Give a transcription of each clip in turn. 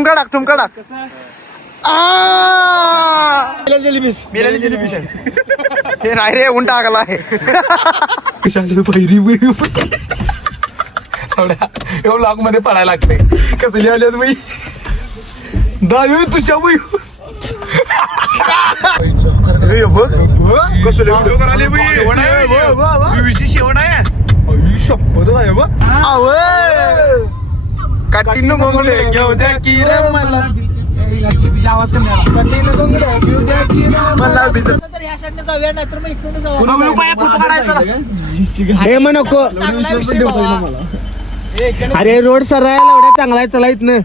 ठुमका टाक हे नाही रे ऊन टाकला आहे लॉक मध्ये पडायला लागते कसली आल्यात बाई दावी तुझ्या बाई बघ कसं शेवट आहे काटीनं बघले घेऊ द्या की रे मला हे मग नको अरे रोड सरळायला एवढा चांगला आहे चला इथनं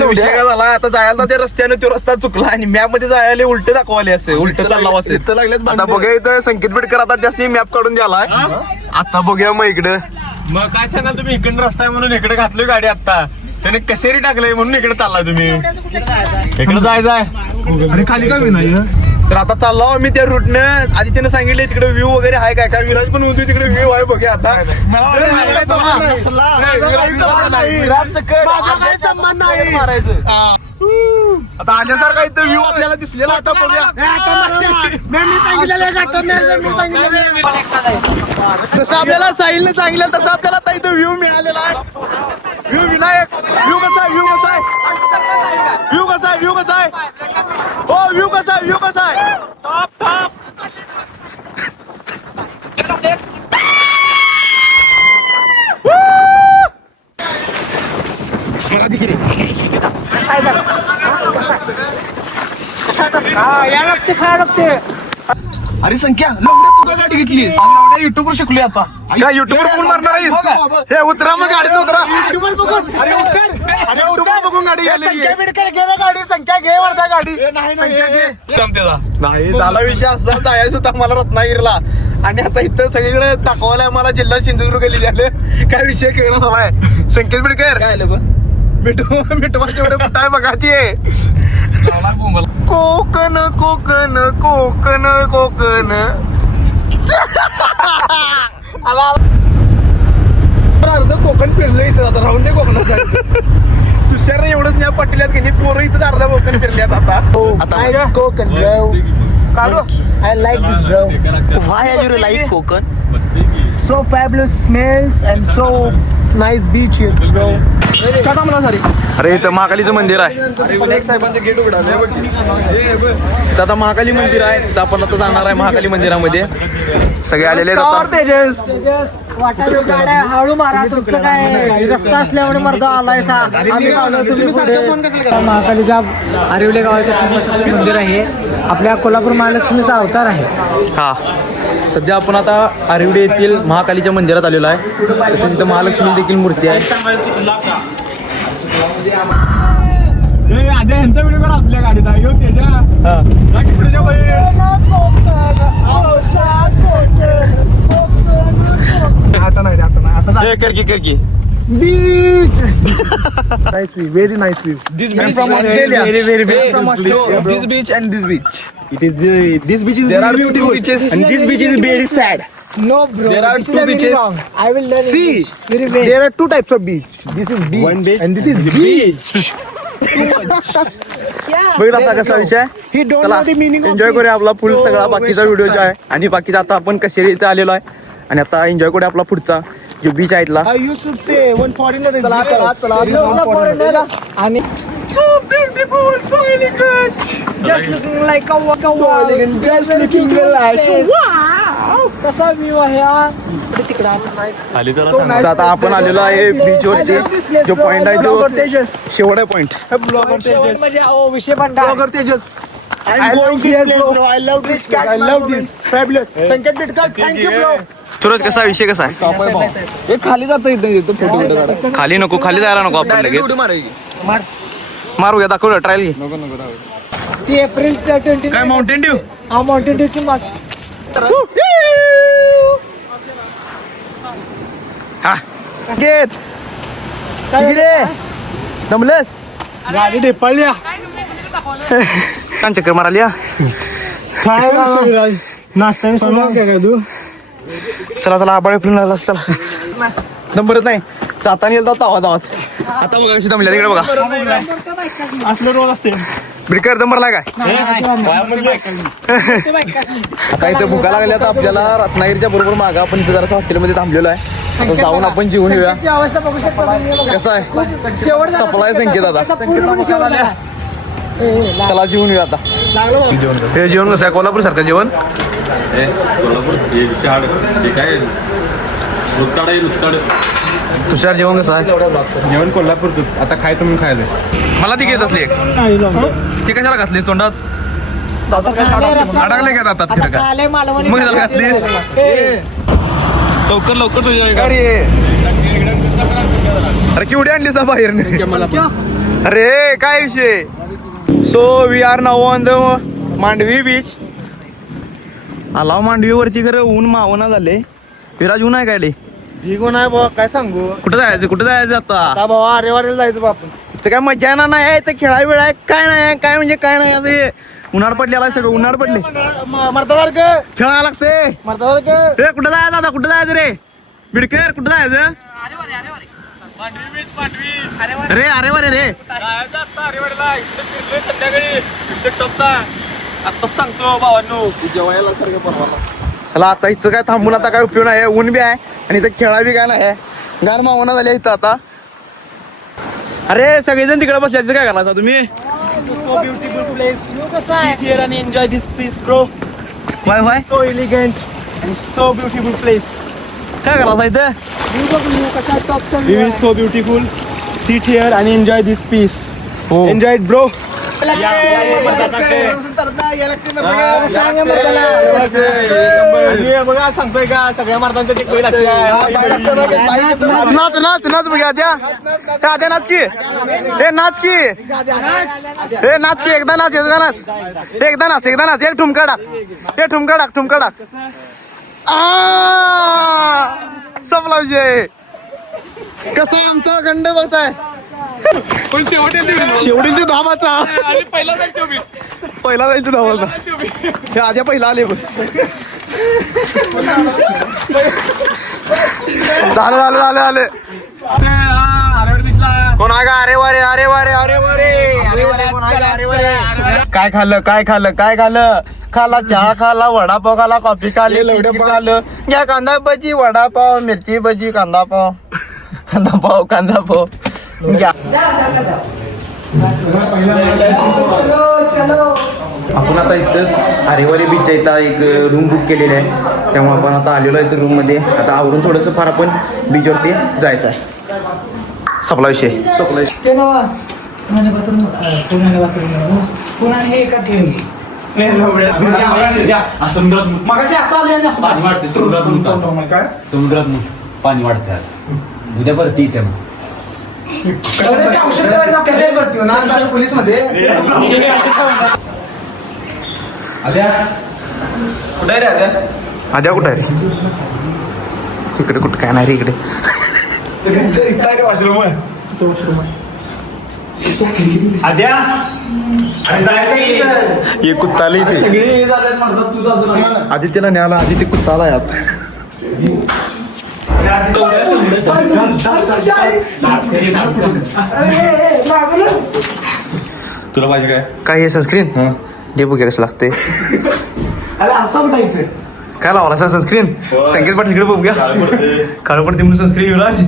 विषय काय झाला आता जायला त्या रस्त्याने तो रस्ता चुकला आणि मॅप मध्ये जायला उलट दाखवाले असे उलट चालला असेल आता बघूया इथं संकेत पेडकर आता जास्त मॅप काढून द्यालाय आता बघूया मग इकडं मग काय सांगाल तुम्ही इकडे रस्ता आहे म्हणून इकडे घातलोय गाडी आता त्याने कसेरी टाकलंय म्हणून इकडे चालला तुम्ही इकडे जायचंय अरे खाली का नाही तर आता चाललो आम्ही त्या रूटनं आधी त्याने सांगितले तिकडे व्ह्यू वगैरे आहे काय काय विराज पण होती तिकडे व्ह्यू आहे बघूया आता आता आल्यासारखा इथं व्ह्यू आपल्याला दिसलेला आता बघूया जसं आपल्याला साहिलने सांगितलं तसं आपल्याला आता इथं व्ह्यू मिळालेला आहे व्ह्यू विनायक व्ह्यू कसा आहे व्ह्यू कसा आहे व्ह्यू कसा आहे व्ह्यू कसा आहे हो व्ह्यू कसा आहे व्ह्यू कसा आहे अरे संख्या लवड्या तू का गाडी घेतलीस युट्यूब वर शिकली आता काय युट्यूबवर कोण मारणार आहेस हे उतरा मग गाडीत उतरा युट्यूबवर बघून अरे युट्यूबवर बघून गाडी गाडी संख्या घे वरता गाडी नाही झाला विषय असा जायचं होता मला रत्नागिरीला आणि आता इथं सगळीकडे दाखवायला मला जिल्हा सिंधुदुर्ग गेलेली आले काय विषय खेळणं हवाय संकेत बिडकर काय आलं बघ मिठवाच्या एवढे कुठं आहे बघा ती कोकण कोकण कोकण कोकण अर्ध कोकण फिरलं इथं आता राहून दे कोकणात तुषार एवढंच नाही पटल्यात की नाही पोरं इथं अर्धा कोकण फिरल्यात आता Kokan, bro. I like this, bro. Why are you like Konkan So fabulous smells and so nice beaches, bro. अरे इथं महाकालीचं मंदिर आहे इथं आता महाकाली मंदिर आहे तर आपण आता जाणार आहे महाकाली मंदिरामध्ये सगळे आलेले आहेत आता. तेजस वाटायला गाड्या हळू मारा तुमचं काय रस्ता असल्यामुळे मर्दा आलाय सा आम्ही आलो, तुम्ही पुढे. महाकालीच्या आरिवले गावाचं फेमस असं मंदिर आहे आपल्या कोल्हापूर महालक्ष्मीचा अवतार आहे. हा सध्या आपण आता आरिवडे येथील महाकालीच्या मंदिरात आलेलो आहे तसंच तिथं महालक्ष्मी देखील मूर्ती आहे यांचा व्हिडिओ कर आपल्या गाडीत आता नाही आता करकी Nice view, very nice view. This beach from Australia. very From Australia. This beach and this beach. this beach is There are very two beautiful beaches. and this beach is very sad. No, bro. There are this two is very beaches. wrong. I will learn See, English. Very well. there are two types of beach. This is beach, One beach and this is beach. Yeah. बघितला आता कसा विषय He don't चला know the meaning of enjoy beach. करूया आपला फुल So सगळा बाकीचा video जो आहे आणि बाकीचा आता आपण कशेरी इथे आलेलो आहे आणि आता एन्जॉय करूया आपला पुढचा जो बीच आहे इथला. You should say one foreigner is चला आणि just looking like a waka just looking like wow कसा व्ह्यू आहे हा तिकडे तर आता आपण आलेलो आहे बीच वरती जो पॉइंट आहे तो शेवट आहे पॉइंट म्हणजे विषय पण Tejas I love this fabulous संकेत बिटकर थँक्यू ब्रो. सूरज कसा विषय कसा आहे हे खाली जातं इथं फोटो खाली नको खाली जायला नको आपण लगेच मारूया दाखवूया ट्रायल घे ती एप्रिल 20 काय माउंटेन ड्यू हा माउंटेन ड्यू ची माग हा घेत दमलेस गाडी ढेपाळल्या कान चक्कर माराली नाश्ता चला चला आबाळे फिरून आला चला नंबरच नाही जाताना येईल आवाज आता बघा कशी दमल्या तिकडे बघा असलं रोज असते ब्रेकर दमरला काय आता इथे भुका लागल्या तर आपल्याला रत्नागिरीच्या बरोबर मागा आपण इथे जरा हॉटेलमध्ये थांबलेलो आहे आता जाऊन आपण जेवून येऊया संकेतची अवस्था बघू शकता तुम्ही, बघा. कसं आहे शेवट झाला सपलाय संकेत आता. पूर्णपणे शेवट झाला. चला जेवून येऊया आता हे जेवण कसं आहे कोल्हापूर सारखं जेवण कोल्हापूर हे काय रुत्ताड आहे रुत्ताड तुषार जेवण कसं आहे जेवण कोल्हापूरच आता खायचं म्हणून खायचं मला ती घेत असली एक ती कशाला घासलीस तोंडात अडकले का आता आता खायला मालवणी मग झालं घासलीस लवकर तुझ्या अरे अरे केवढी आणली सा बाहेर अरे काय विषय so we are now on the Mandovi beach आलाव मांडवीवरती खरं ऊन मावना झाले विराज ऊन आहे काय लय? कोण आहे बाबा काय सांगू कुठं जायचं आता बाबा अरे वारेला जायचं बापू तर काय मजा येणार नाही आहे तर खेळा वेळ आहे काय नाही काय म्हणजे काय नाही आता उन्हाळ पडलेला आहे सगळं उन्हाळ पडले मर्दासारखं खेळायला लागते मर्दासारखं ए कुठं जायचं आता कुठं जायचं रे बिडकर कुठं जायचं अरे अरे वारे रे आता सांगतो भावांनो जेवायला सारखं परवाला चला आता इथं काय थांबून आता काय उपयोग नाही ऊन बी आहे आणि इथं खेळा बी काय नाही गार मावना झाली इथं आता अरे सगळेजण तिकडे बसले काय करायचं तुम्ही सो ब्युटिफुल प्लेस कसं आहे here and enjoy this peace bro why why so elegant and so beautiful place काय करायचं इथं व्ह्यू बघ व्ह्यू कसा टॉपचा we view will so beautiful seat here and enjoy this peace हो एन्जॉय इट ब्रो बघा सांगतोय का सगळ्या मार्गांच्या ते कोई लागते नाच नाच नाच बघा द्या आद्या नाच की हे नाच की हे नाच की एकदा नाच एकदा नाच एक ठुमका टाक हे ठुमका टाक संपला विजय कसा आहे आमचा खंड बसा आहे पण शेवटीची धावाचा पहिला जाईल तू धावाचा हे आद्या पहिला आले बघ झाले कोण आहे का अरे वारे काय खाल्लं खाला चहा खाला वडापाव खाला कॉफी खाली लवडे खाल्लं घ्या कांदा भजी वडापाव मिरची भजी कांदा पाव घ्या आपण आता इथं आरेवारी बीचच्या इथं एक रूम बुक केलेली आहे त्यामुळे आपण आता आलेलो आहे रूम मध्ये आता आवरून थोडंसं फार आपण बीचवरती जायचं आहे सपला विषय समुद्रात पाणी वाढते आज उद्या भरती इथे पोलीस मध्ये कुठे रे आद्या कुठं आहे रे इकडे कुठं काय नाही रे इकडे हे कुत्ता आली आदित्यला न्याला आदित्य कुत्ता आला यात तुला पाहिजे काय हे सनस्क्रीन घे बघ कसं लागते काय लावला सनस्क्रीन संकेत पाटील इकडे बघ काळ पडते म्हणून सनस्क्रीन युवराज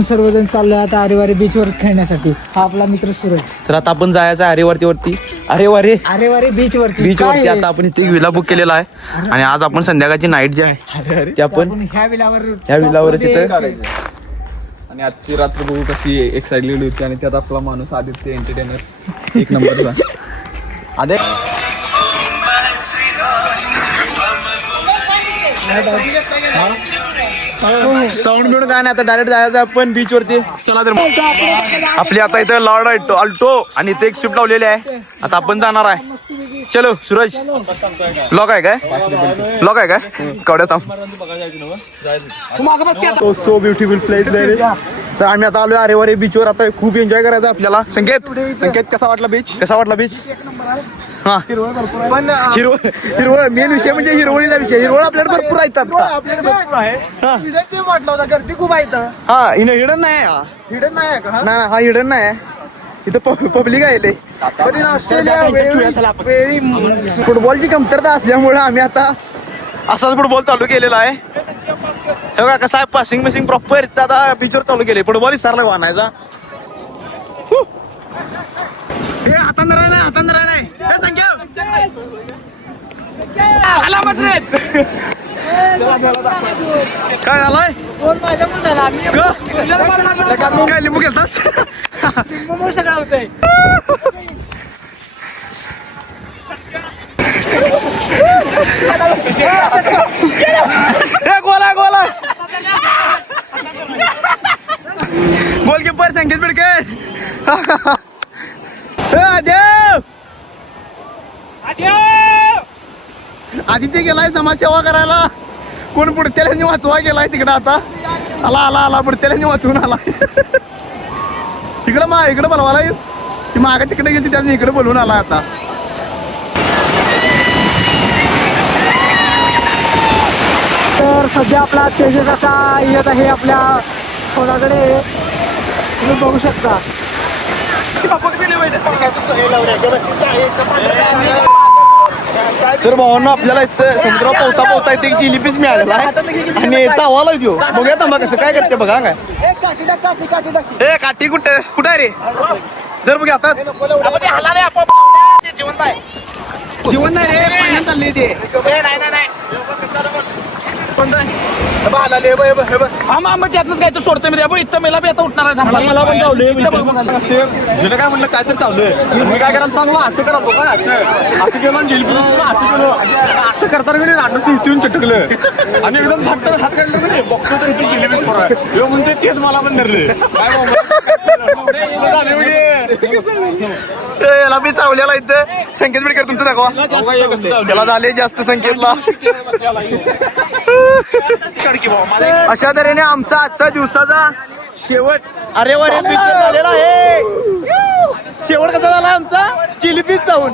सर्वजण चाललोय आता आरेवारी बीच वर खेळण्यासाठी हा आपला मित्र सूरज तर आता आपण जायचं आरेवारी आरेवारी बीच वरती बीच वरती आता आपण इथे एक विला बुक केलेला आहे आणि आज आपण संध्याकाळची नाईट जी आहे ती आपण ह्या विलावर ह्या विलावरच इथं आणि आजची रात्र बघू कशी एक्साइटलेली होती आणि त्यात आपला माणूस आदित्य एंटरटेनर एक नंबरचा आदे साऊंड बिऊंड काय नाही आता डायरेक्ट जायचं आपण बीच वरती चला तर मग. आपली आता इथं लॉर्ड अल्टो आणि इथे एक स्विफ्ट लावलेली आहे आता आपण जाणार आहे चलो सूरज लॉक आहे काय कवड्या थांब सो ब्युटिफुल प्लेस तर आम्ही आता आलोय अरेवारे बीचवर. आता खूप एन्जॉय करायचं आपल्याला. संकेत कसा वाटला बीच? हा पण हिरवळ मेन विषय म्हणजे हिरवळीचा विषय. हिरवळ आपल्याकडे भरपूर आहेत आता. आपल्याकडे भरपूर आहे हा. हिडनचे वाटलं होता, गर्दी खूप आहे इथं. हा हिडन नाही हा. हिडन नाही आहे का हा? नाही हा हिडन नाही आहे. इथं पब्लिक आहे लय. पण in ऑस्ट्रेलिया वेळी फुटबॉलची कमतरता असल्यामुळे आम्ही आता असाच फुटबॉल चालू केलेला आहे. हे बघा कसं आहे पासिंग मशिंग प्रॉपर आता बीचवर चालू केले. फुटबॉल विसरला वानायचा. हे हातांदर आहे नाही हे संख्या काय झालाय काय लिंबू घेतास सगळं होतंय. गोला गोलकीपर संकेत बिडकर. देव आदित्य गेलाय समाजसेवा करायला. कोण बुडतेल्यांनी वाचवा गेलाय तिकडं. आता आला बुडतेल्यांनी वाचवून आला. इकडं बोलवाला ती माग तिकडे गेली त्याने इकडे बोलवून आला आता. तर सध्या आपला तेजस असा येत आहे आपल्या कोणाकडे तुम्ही बघू शकता. तर भावांना आपल्याला इथं समुद्र पोहता इथे जिलिपीच मिळालेला आहे आणि चावाला देऊ. बघूया थांबा कसं काय करते बघा. काय ए काठी कुठे आहे रे? जर बघूया आता जीवन नाही रे पाण्यात चालली ते. त्यातनंच काय तर सोडतोय मी. आपण इथं मेला बी आता उठणार आहे. मला पण चावलंय. जुनं काय म्हणलं काय तर चाललंय. मी काय करायला सांगू असं करा तो काय असं केलं आणि जेल असं केलं. असं करताना की नाही रांडच इथून चटकलं आणि एकदम झटकन हात काढलं की नाही बघतो तर इथून जिलेबीच पडा म्हणते तेच मला पण धरले. याला मी चावलेला इथं. संकेत बिडकर तुमचं दाखवा. त्याला झाले जास्त संकेतला. अशा तऱ्हेने आमचा आजचा दिवसाचा शेवट अरेवारे बीच झालेला आहे. शेवट कसा झाला आमचा? जिलिपीच जाऊन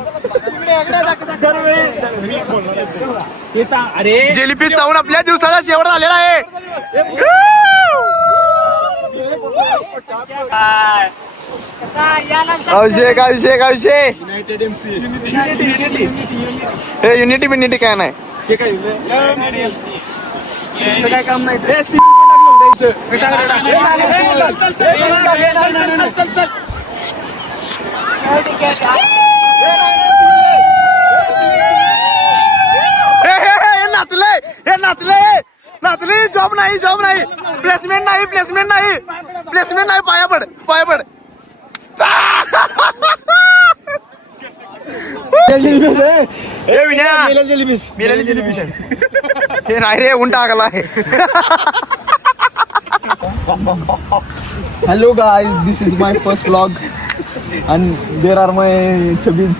जिलिपीच जाऊन आपल्या दिवसाचा शेवट झालेला आहे. अभिषेक हे युनिटी काय नाही. काय काम नाही. नाचले. जॉब नाही प्लेसमेंट नाही. पाया पड हे नाही रे ऊन टाकला आहे. Hello guys, this is my first vlog and there are my chubbies.